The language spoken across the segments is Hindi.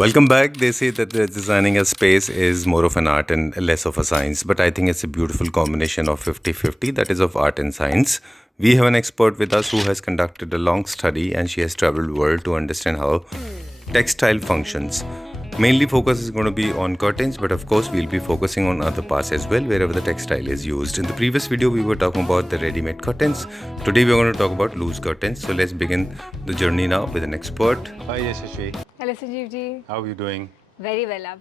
Welcome back. They say that designing a space is more of an art and less of a science, but I think it's a beautiful combination of 50-50, that is of art and science. We have an expert with us who has conducted a long study and she has traveled world to understand how textile functions. Mainly focus is going to be on curtains, but of course we'll be focusing on other parts as well wherever the textile is used. In the previous video we were talking about the ready-made curtains. Today we're going to talk about loose curtains. So let's begin the journey now with an expert. Hi Yashashvi. Hello Sanjeev ji. How are you doing? Very well, ab.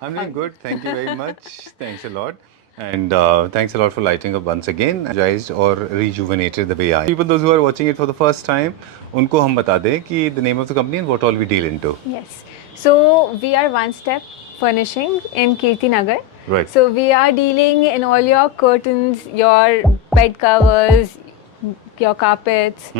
I'm doing good. Thank you very much. Thanks a lot. And thanks a lot for lighting up once again. Energized or rejuvenated the way I am. People, those who are watching it for the first time, उनको हम बता दें कि the name of the company and what all we deal into. Yes. So we are One Step Furnishing in Kirti Nagar. Right. So we are dealing in all your curtains, your bed covers, your carpets,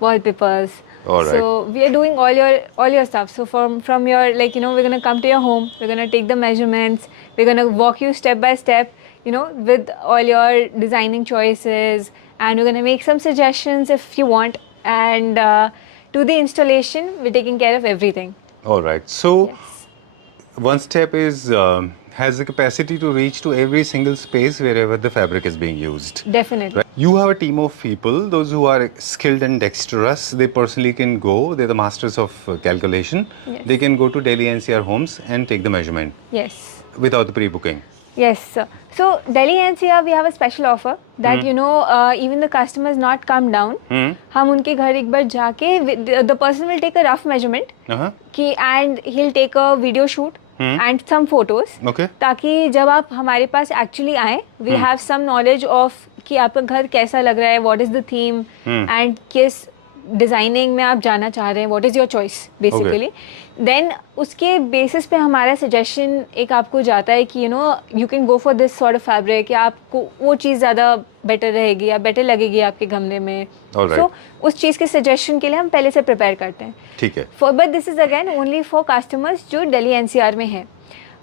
wallpapers. All right. So we are doing all your stuff. So from your, like, you know, we're gonna come to your home. We're gonna take the measurements. We're gonna walk you step by step, you know, with all your designing choices, and we're gonna make some suggestions if you want. And to the installation, we're taking care of everything. All right. So Yes. One Step is has the capacity to reach to every single space wherever the fabric is being used. Definitely. Right. You have a team of people, those who are skilled and dexterous. They personally can go. They're the masters of calculation. Yes. They can go to Delhi NCR homes and take the measurement Yes. without the pre-booking. Yes, sir. So Delhi NCR, we have a special offer that you know even the customers not come down. हम उनके घर एक बार जाके the person will take a rough measurement कि and he'll take a video shoot and some photos. Okay. ताकि जब आप हमारे पास actually आए, we have some knowledge of कि आपका घर कैसा लग रहा है, what is the theme and किस डिज़ाइनिंग में आप जाना चाह रहे हैं, what is your choice basically. Then उसके बेसिस पे हमारा सजेशन एक आपको जाता है कि you know you can go for this sort of fabric, या आपको वो चीज़ ज़्यादा बेटर रहेगी या बेटर लगेगी आपके गमले में. सो उस चीज़ के सजेशन के लिए हम पहले से प्रिपेयर करते हैं. ठीक है. But this is again only for customers जो दिल्ली एनसीआर में है.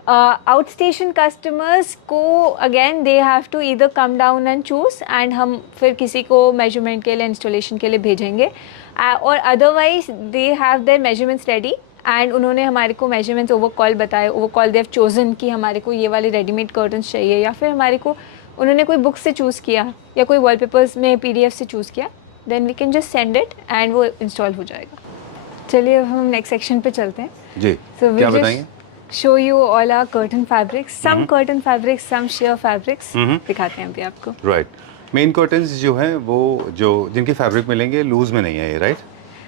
आउट स्टेशन कस्टमर्स को again they have to either come down and choose, and हम फिर किसी को मेजरमेंट के लिए इंस्टॉलेशन के लिए भेजेंगे, और otherwise they have their measurements ready and उन्होंने हमारे को मेजरमेंट्स ओवर कॉल बताए. Over call they have chosen कि हमारे को ये वाले रेडीमेड कर्टन्स चाहिए, या फिर हमारे को उन्होंने कोई बुक से चूज़ किया या कोई वॉलपेपर्स में PDF से चूज़ किया, then we can just send it and वो इंस्टॉल हो जाएगा. चलिए अब हम नेक्स्ट सेक्शन पे चलते हैं. जी. So क्या बताएंगे? show you all our curtain fabrics, some curtain fabrics, some sheer fabrics. दिखाते हैं अभी आपको. राइट. मेन कर्टन्स जो हैं वो जो जिनके फैब्रिक मिलेंगे लूज में नहीं है ये, राइट?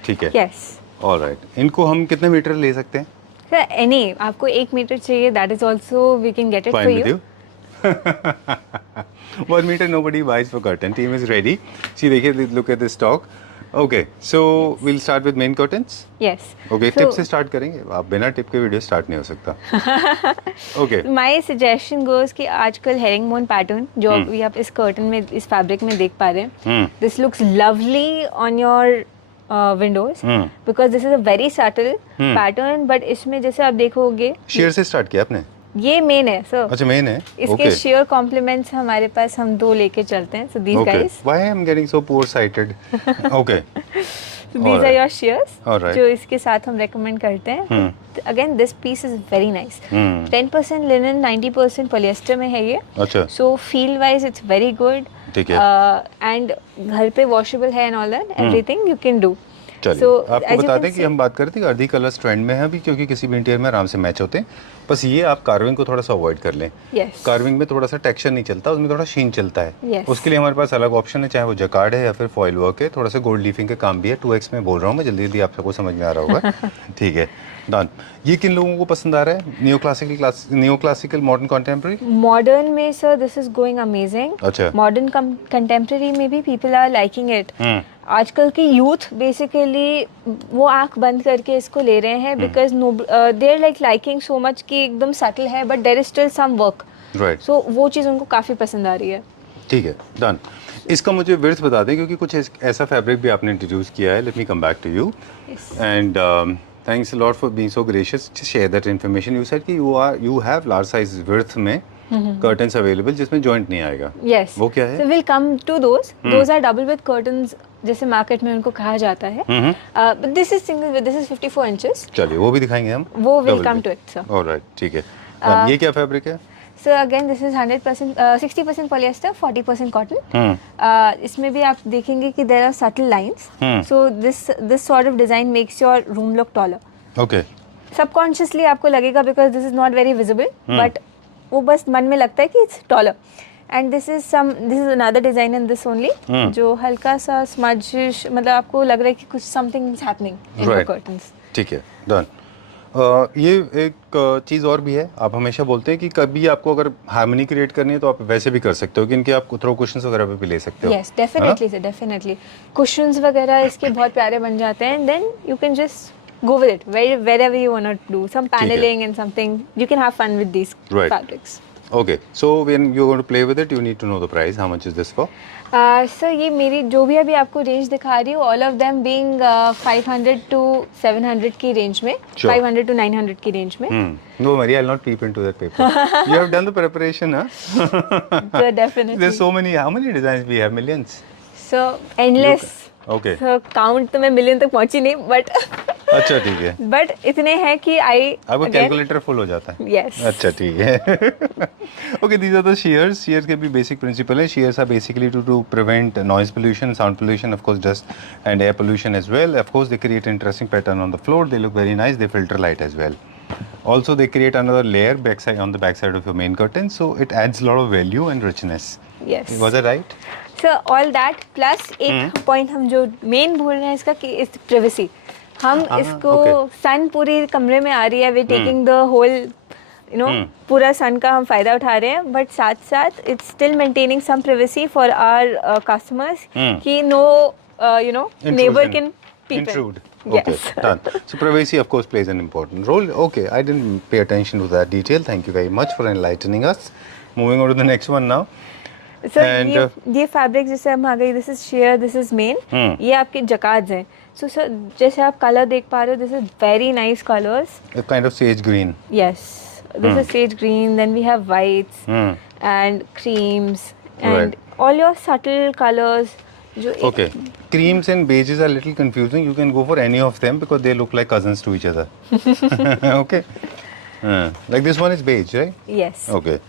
ठीक है. Yes. ऑलराइट. इनको हम कितने मीटर ले सकते हैं? Sir, any आपको 1 मीटर चाहिए, that is also we can get it Fine for with you. 1 meter nobody buys for curtain. Team is ready. See, देखिए, look at this stock. Okay, so we'll start with main curtains. Yes. Okay, So, tip से स्टार्ट करेंगे. आप बिना टिप के वीडियो स्टार्ट नहीं हो सकता. Okay. My suggestion goes कि आजकल herringbone पैटर्न जो अभी आप इस कर्टन में इस फैब्रिक में देख पा रहे हैं, this looks lovely on your windows because this is a very subtle pattern, but इसमें जैसे आप देखोगे शेयर से स्टार्ट किया आपने? ये मेन है सर. अच्छा, मेन है. इसके शेयर कॉम्प्लीमेंट्स हमारे पास हम 2 लेके चलते हैं. So these guys, why I am getting so poor sighted. Okay. These are your sheers Alright. जो इसके साथ हम रेकमेंड करते हैं. Again this piece is very nice. 10% linen, 90% polyester में है ये. अच्छा. So feel wise it's very good. ठीक है. एंड घर पे वॉशेबल है and all that, everything you can do. चलिए, आपको बता दें कि हम बात कर रहे थे कि अर्धी कलर्स ट्रेंड में है अभी, क्योंकि किसी भी इंटीरियर में आराम से मैच होते हैं. बस ये आप कार्विंग को थोड़ा सा अवॉइड कर लें. Yes. कार्विंग में थोड़ा सा टेक्सचर नहीं चलता, उसमें थोड़ा शीन चलता है. Yes. उसके लिए हमारे पास अलग ऑप्शन है, चाहे वो जकार्ड है या फिर फॉइल वर्क है. थोड़ा सा गोल्ड लीफिंग का काम भी है. 2x में बोल रहा हूँ मैं, जल्दी जल्दी आप सबको समझ में आ रहा होगा. ठीक है, डन. ये किन लोगों को पसंद आ रहा है? Neo classical, modern, contemporary? Modern में sir this is going amazing. अच्छा. मॉडर्न कंटेम्प्रेरी में भी पीपल आर लाइकिंग इट. आजकल की यूथ बेसिकली वो आंख बंद करके इसको ले रहे हैं because they are liking so much कि एकदम सटल है but there is still some work. Right. So वो चीज़ उनको काफ़ी पसंद आ रही है. ठीक है, डन. इसका मुझे विड्थ बता दें, क्योंकि कुछ ऐसा फैब्रिक भी आपने इंट्रोड्यूस किया है. Let me come back to you and thanks a lot for being so gracious to share that information. You said कि you have large size width में कर्टन्स अवेलेबल जिसमें जॉइंट नहीं आएगा. Yes. वो क्या है? So we'll come to those. Those are double width curtains जैसे मार्केट में उनको कहा जाता है. This is single, this is 54 inches. चलिए वो भी दिखाएंगे हम. वो will come to it sir. Alright, ठीक है. ये क्या फैब्रिक है? So again, this is 100%, 60% polyester, 40% cotton. इसमें भी आप देखेंगे कि there are subtle lines. So this sort of design makes your room look taller. Okay. Subconsciously आपको लगेगा because this is not very visible, but वो बस मन में लगता है कि it's taller. And this is another design in this only, जो हल्का सा smudge, मतलब आपको लग रहा है कि कुछ something is happening in the curtains. ठीक है, done. ये एक चीज़ और भी है, आप हमेशा बोलते हैं कि कभी आपको अगर हार्मनी क्रिएट करनी है तो आप वैसे भी कर सकते हो, कि इनके आप थ्रो कुशन्स वगैरह पे भी ले सकते हो. Yes definitely sir, definitely cushions वगैरह इसके बहुत प्यारे बन जाते हैं. Then you can just go with it wherever you want to do some paneling and something, you can have fun with these fabrics. Okay, so when you're going to play with it, you need to know the price. How much is this for? Sir ये मेरी जो भी अभी आपको रेंज दिखा रही हूँ, all of them being 500 to 700 की रेंज में, 500 to 900 की रेंज में. No, Maria, I'll not peep into that paper. You have done the preparation, huh? So definitely. There's so many. How many designs we have? Millions. So endless. Okay. So count तो मैं मिलियन तक पहुंची नहीं, but अच्छा ठीक है. But इतने हैं कि आपका कैलकुलेटर फुल हो जाता है. Yes. अच्छा ठीक है. Okay, these are the shears. Shears के भी basic principle है. Shears are basically to prevent noise pollution, sound pollution, of course, dust and air pollution as well. Of course, they create an interesting pattern on the floor. They look very nice. They filter light as well. Also, they create another layer on the backside of your main curtain, so it adds a lot of value and richness. Yes. Was I right? So all that plus एक point हम जो main बोल रहे हैं इसका कि इस privacy. हम इसको सन पूरी कमरे में आ रही है, वी टेकिंग द होल पूरा सन का हम फायदा उठा रहे हैं, बट साथ साथ it's still maintaining some privacy for our customers कि no neighbour can intrude. Okay, done. So privacy of course plays an important role. Okay, I didn't pay attention to that detail. Thank you very much for enlightening us. Moving on to the next one now. Sir ये फैब्रिक जैसे हम आ गई, this is share, this is main, ये आपके जकार्ड्स हैं. सो सर जैसे आप कलर देख पा रहे हो, this is very nice colours. A kind of sage green. Yes, this is sage green. Then we have whites and creams and all your subtle colors. Okay, creams and beiges are a little confusing. You can go for any of them because they look like cousins to each other. Okay, like this one is beige, right? Yes. Okay.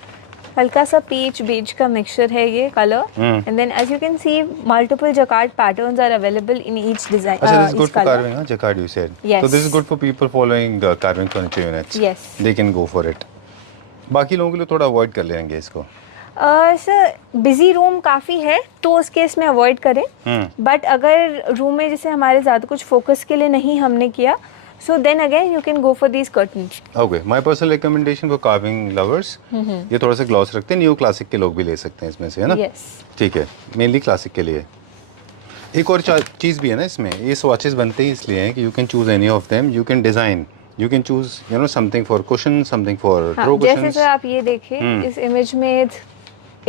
हल्का सा पीच बीच का मिक्सचर है ये colour. And then as you can see multiple jacquard patterns are available in each design. अच्छा, this is good for carving, huh? Jacquard you said. Yes. So this is good for people following carving furniture units. Yes. They can go for it. बाकी लोगों के लिए थोड़ा अवॉइड कर लेंगे इसको. सर बिजी रूम काफ़ी है तो उस केस में अवॉइड करें. बट अगर रूम में जैसे हमारे ज़्यादा कुछ फोकस के लिए नहीं हमने किया, so then again you can go for these curtains. Okay, my personal recommendation for carving lovers, ये थोड़ा सा ग्लॉस रखते हैं, न्यू क्लासिक के लोग भी ले सकते हैं इसमें से, है ना? Yes. ठीक है, मेनली क्लासिक के लिए. एक और चीज़ भी है ना इसमें, ये स्वॉचेस बनते ही इसलिए हैं कि you can choose any of them, you can design, you can choose something for cushion, something for throw cushions. जैसे सर आप ये देखें इस इमेज में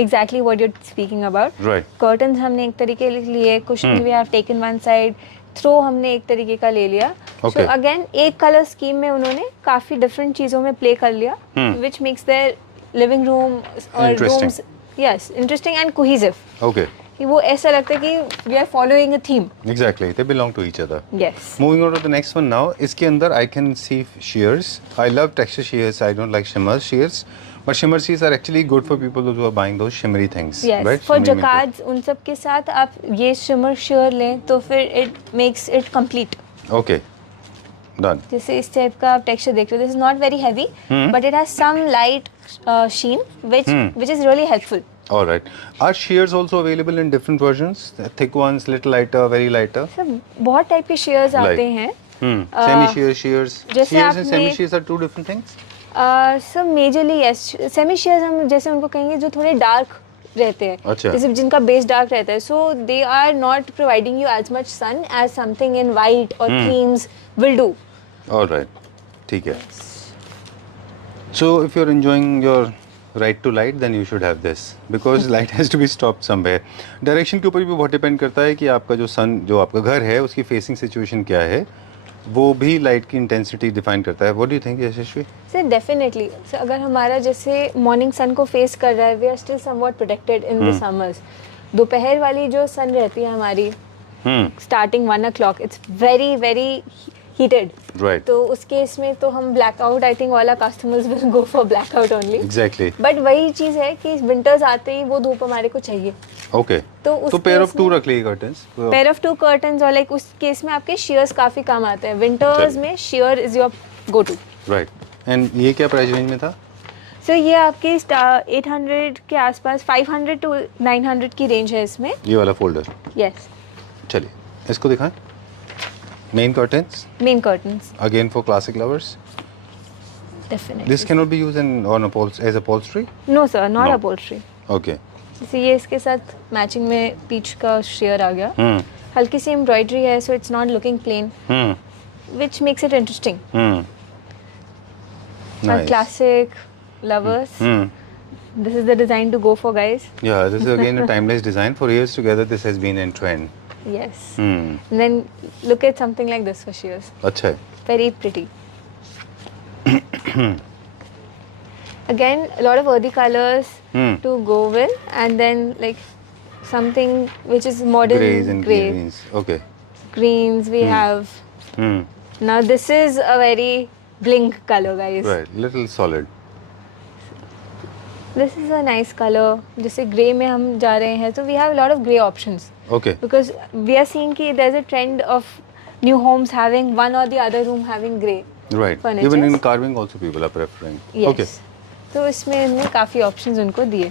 exactly what you're speaking about. Right. Curtains हमने एक तरीके लिए, cushions we have taken one side, throw हमने एक तरीके का ले लिया. Okay. So again एक कलर स्कीम में उन्होंने काफी डिफरेंट चीजों में प्ले कर लिया, which makes their living room और rooms yes interesting and cohesive. Okay. कि वो ऐसा लगता है कि we are following a theme. Exactly, they belong to each other. Yes. Moving on to the next one now. इसके अंदर I can see shears. I love texture shears. I don't like shimmer shears. But shimmer shears are actually good for people who are buying those shimmery things. Yes. Right? For jacquards उन सब के साथ आप ये shimmer shear लें तो फिर it makes it complete. Okay. Done. जैसे इस टाइप का आप टेक्सचर देख रहे हो, this is not very heavy, but it has some light sheen, which is really helpful. All right. Are shears also available in different versions? The thick ones, little lighter, very lighter. सब बहुत टाइप के shears आते हैं. Semi shears, shears. जैसे Shears and आपने- semi shears are two different things. सब मेजरली यस, सेमी शेयर्स हम जैसे उनको कहेंगे जो थोड़े डार्क रहते हैं, अच्छा. जैसे जिनका बेस डार्क रहता है, so they are not providing you as much sun as something in white और creams will do. All right. ठीक है. So if you're enjoying your right to light, then you should have this because light has to be stopped somewhere. Direction के ऊपर भी बहुत डिपेंड करता है कि आपका जो सन, जो आपका घर है उसकी फेसिंग सिचुएशन क्या है, वो भी लाइट की इंटेंसिटी डिफाइन करता है. What do you think Yashasvi? Sir definitely sir, अगर हमारा जैसे मॉर्निंग सन को फेस कर रहा है, we are still somewhat protected in the summers. दोपहर वाली जो सन रहती है हमारी, starting 1 o'clock, it's very very heated. Right, तो उस केस में तो हम ब्लैकआउट, आई थिंक वाला customers will go for blackout only. Exactly. But वही चीज़ है कि विंटर्स आते ही वो धूप हमारे को चाहिए. ओके, तो तो पेयर ऑफ 2 रख लीजिए कर्टन्स. पेयर ऑफ 2 कर्टन्स, और लाइक उस केस में आपके शेयर्स काफ़ी काम आते हैं. विंटर्स में sheer is your go to. Right. And ये क्या प्राइस रेंज में था? सो ये आपके 800 के आसपास, 500 to 900 की रेंज है इसमें. ये वाला फोल्डर. यस. चलिए इसको दिखाएं. Main curtains, main curtains, again for classic lovers. Definitely. This can not be used in on as upholstery. No sir, not No. Upholstery. Okay. जैसे ये इसके साथ मैचिंग में पीच का शेयर आ गया. हल्की सी एम्ब्रॉयडरी है, so it's not looking plain, which makes it interesting. Nice. Classic lovers, this is the design to go for, guys. Yeah, this is again a timeless design. For years together, this has been in trend. Yes. And then look at something like this for shears. अच्छा है. Very pretty. Again, a lot of earthy colors to go with, and then like something which is modern. Grays and grey. greens. Okay. Greens we have. Now this is a very bling color, guys. Right. Little solid. This is a nice color. जैसे grey में हम जा रहे हैं, तो we have a lot of grey options. Okay. Because we are seeing कि there's a trend of new homes having one or the other room having grey. Right. Furnitures. Even in carving also people are preferring. Yes. Okay. तो इसमें इनने काफ़ी options उनको दिए.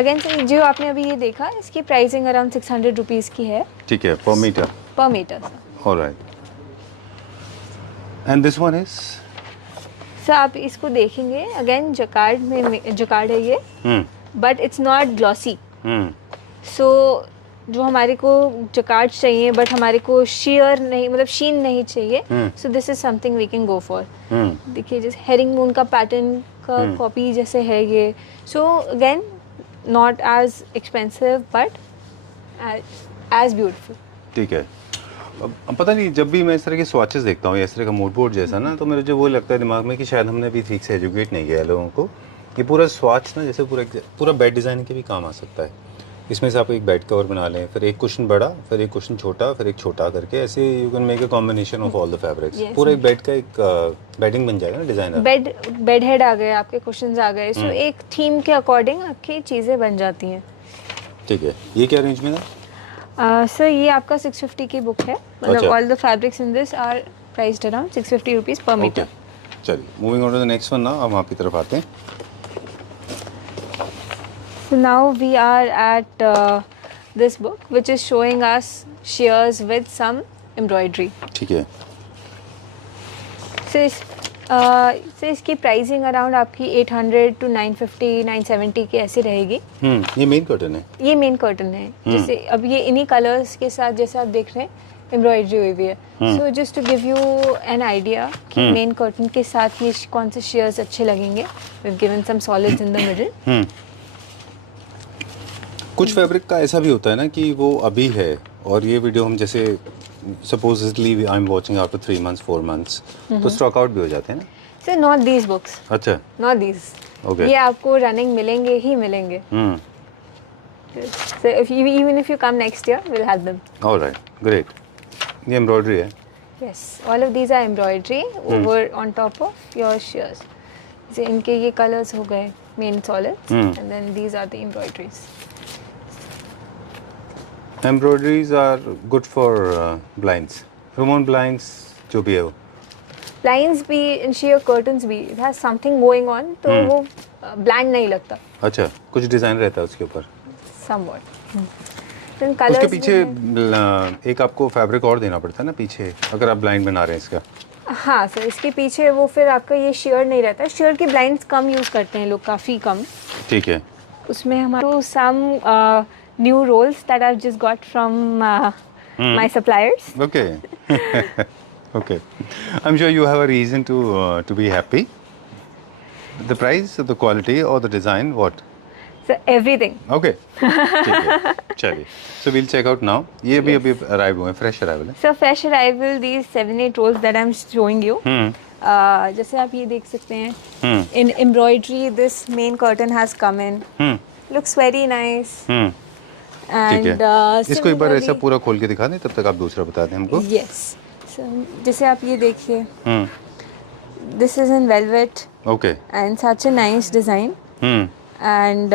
Again, so जो आपने अभी ये देखा, इसकी प्राइसिंग अराउंड 600 रुपीज़ की है. ठीक है. Per meter. Per metre. All right. And this one is? Sir आप इसको देखेंगे, अगेन जकार्ड में जकार्ड है ये, but it's not glossy. So जो हमारे को जकार्ड चाहिए बट हमारे को शेयर नहीं, मतलब शीन नहीं चाहिए, so this is something we can go for. देखिए जैसे हेरिंग मून का पैटर्न का कॉपी जैसे है ये. So again not as expensive but as beautiful. ठीक है. अब पता नहीं, जब भी मैं इस तरह के स्वॉचेस देखता हूँ या इस तरह का मूड बोर्ड जैसा ना, तो मेरे जो वो लगता है दिमाग में कि शायद हमने अभी ठीक से एजुकेट नहीं किया लोगों को. ये पूरा स्वॉच ना जैसे पूरा बेड डिज़ाइन के भी काम आ सकता है. इसमें से आप एक बेड कवर बना लें, फिर एक कुशन बड़ा, फिर एक कुशन छोटा, फिर एक छोटा करके, ऐसे you can make a combination of all the fabrics. पूरा एक बेड का एक बेडिंग बन जाएगा ना, डिज़ाइनर. बेड हेड आ गए, आपके कुशन्स आ गए. सो एक थीम के अकॉर्डिंग आपकी चीज़ें बन जाती हैं. ठीक है. ये क्या रेंज में था? सर ये आपका 650 की बुक है. मतलब all the fabrics in this are priced around 650 rupees per metre. चलिए moving on to the next one ना, अब वहाँ की तरफ आते हैं. So now we are at this book which is showing us shears with some embroidery. ठीक है. So इसकी प्राइसिंग अराउंड आपकी 800 to 950, 970 की ऐसी रहेगी. ये मेन कर्टन है. ये मेन कर्टन है. जैसे अब ये इन्हीं कलर्स के साथ जैसे आप देख रहे हैं एम्ब्रॉयडरी हुई हुई है. So just to give you an idea कि मेन कर्टन के साथ ये कौन से शेयर्स अच्छे लगेंगे. We have given some solids in the middle. कुछ फैब्रिक का ऐसा भी होता है ना कि वो अभी है और ये वीडियो हम जैसे supposedly I am watching after 3 months 4 months, तो स्टॉक आउट भी हो जाते हैं ना. So not these books. अच्छा. Not these. ओके. ये आपको रनिंग मिलेंगे ही मिलेंगे. So even if you come next year, we'll have them. All right, great. ये एम्ब्रॉयडरी है. Yes, all of these are embroidery over on top of your shears. जैसे इनके ये कलर्स हो गए main solids, and then these are the embroideries. Embroideries are good for blinds. Roman blinds जो भी है वो. Blinds भी and sheer curtains भी, it has something going on, तो वो bland नहीं लगता. अच्छा, कुछ डिज़ाइन रहता है उसके ऊपर. Somewhat. Then colors उसके पीछे एक आपको फैब्रिक और देना पड़ता है ना पीछे, अगर आप ब्लाइंड बना रहे हैं इसका. हाँ सर, इसके पीछे वो फिर आपका ये शेयर नहीं रहता. शेयर की ब्लाइंड्स कम यूज़ करते हैं लोग, काफ़ी कम. ठीक है. उसमें हमारे सम new rolls that I've just got from my suppliers. Okay. Okay. I'm sure you have a reason to be happy. The price, the quality, or the design, what? So everything. Okay. ठीक है. चलिए. So we'll check out now. ये भी अभी arrive हुए हैं, fresh arrival है. So fresh arrival, these 7-8 rolls that I'm showing you. जैसे आप ये देख सकते हैं. In embroidery, this main curtain has come in. Looks very nice. ठीक है। And इसको एक बार ऐसा similarly- पूरा खोल के दिखा दें, तब तक आप दूसरा बता दें हमको। Yes. So, जैसे आप ये देखिए, हम्म, this is in velvet okay. and such a nice design. Hmm, And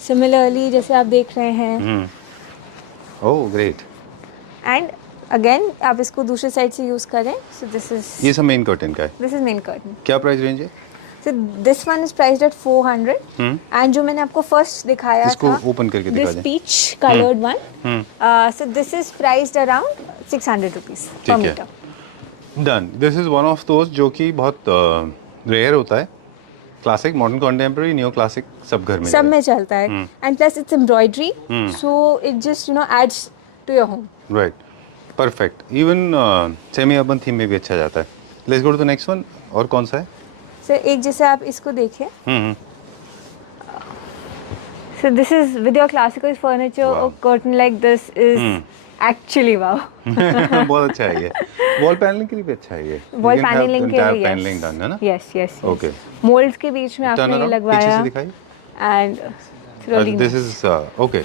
similarly जैसे आप देख रहे हैं, हम्म, ओह ग्रेट। and again आप इसको दूसरे साइड से यूज करें. So ये सब मेन कर्टन का है। this is main curtain. क्या प्राइस रेंज है? So this one is priced at 400. And जो मैंने आपको फर्स्ट दिखाया इसको था, ओपन करके दिखा this दें। peach colored one. So this is priced around 600 rupees per ठीक है। meter. Done. This is one of those जो कि बहुत रेयर होता है। Classic, modern, contemporary, neo classic सब घर में सब है। में चलता है. And plus it's embroidery. So it just adds to your home. राइट, perfect. Even semi urban theme में भी अच्छा जाता है। Let's go to the next one. और कौन सा है? So एक जैसे आप इसको देखें. So this is with your classical furniture. Wow. A curtain like this is actually wow. बहुत अच्छा है ये। वॉल पैनलिंग के लिए भी अच्छा है ये। वॉल पैनलिंग के लिए पैनलिंग डन है ना? Yes yes. Okay. मोल्ड्स के बीच में Turn आपने ये around, पीछे लगवाया से दिखाइए। And this is okay.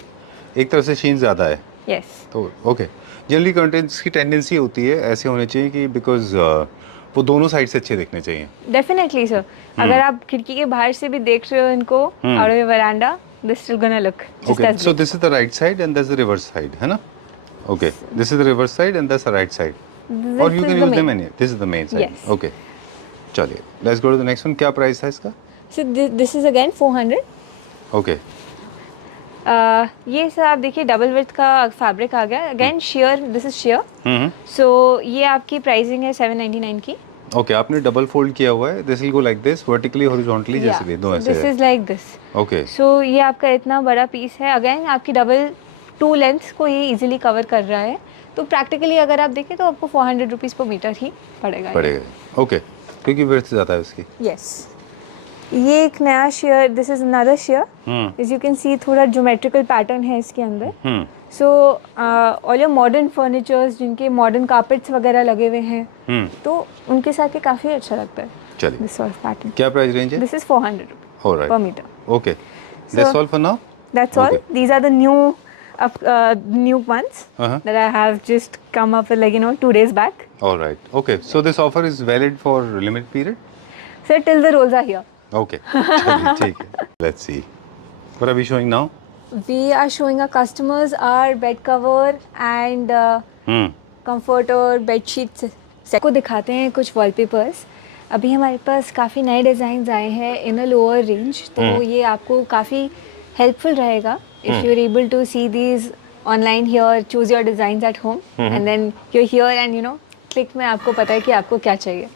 एक तरफ से शीन ज़्यादा है यस. तो ओके। जनरली कंटेंट्स की टेंडेंसी होती है ऐसे होने चाहिए कि बिकॉज वो दोनों साइड से अच्छे दिखने चाहिए। Definitely sir. अगर आप खिड़की के बाहर से भी देख रहे हो इनको out of veranda, this still gonna look just okay, as so this is the right side and that's the reverse side, है ना? Okay, this is the reverse side and that's the right side. और you can use them any. This is the main side. Yes. Okay, चलिए let's go to the next one. क्या प्राइस है इसका? So this is again 400. Okay, ये सर आप देखिए डबल विड्थ का फैब्रिक आ गया. Again sheer, this is sheer. So ये आपकी प्राइसिंग है 799 की. ओके, आपने डबल फोल्ड किया हुआ है। This will go like this, vertically, horizontally, जैसे भी दो ऐसे दिस है। Is like this. ओके, सो ये आपका इतना बड़ा पीस है. अगेन आपकी डबल 2 लेंथ्स को ये इजीली कवर कर रहा है. तो प्रैक्टिकली अगर आप देखें तो आपको 400 रुपीज़ पर मीटर ही पड़ेगा. पड़ेगा। ओके, क्योंकि विड्थ ज़्यादा है उसकी। यस. ये एक नया sheer, this is another sheer. As you can see थोड़ा ज्योमेट्रिकल पैटर्न है इसके अंदर. So all your modern furnitures जिनके मॉडर्न कार्पेट्स वगैरह लगे हुए हैं, तो उनके साथ ये काफ़ी अच्छा लगता है. चलिए, दिस सॉर्ट पैटर्न. क्या प्राइस रेंज है? This is 400 per alright, metre. Okay, that's all for now. That's all. Okay. These are the new ones that I have just come up with, like 2 days back. Alright, okay, so this offer is valid for limited period? So till the rolls are here. Okay, चलिए ठीक है। Let's see what are we showing now? We are showing our customers our bed cover and comforter, bed sheets. को दिखाते हैं कुछ wallpapers. अभी हमारे पास काफ़ी नए डिज़ाइन आए हैं इन अ लोअर रेंज, तो ये आपको काफ़ी हेल्पफुल रहेगा if you're able to see these online here, choose your designs at home and then you're here and click में आपको पता है कि आपको क्या चाहिए.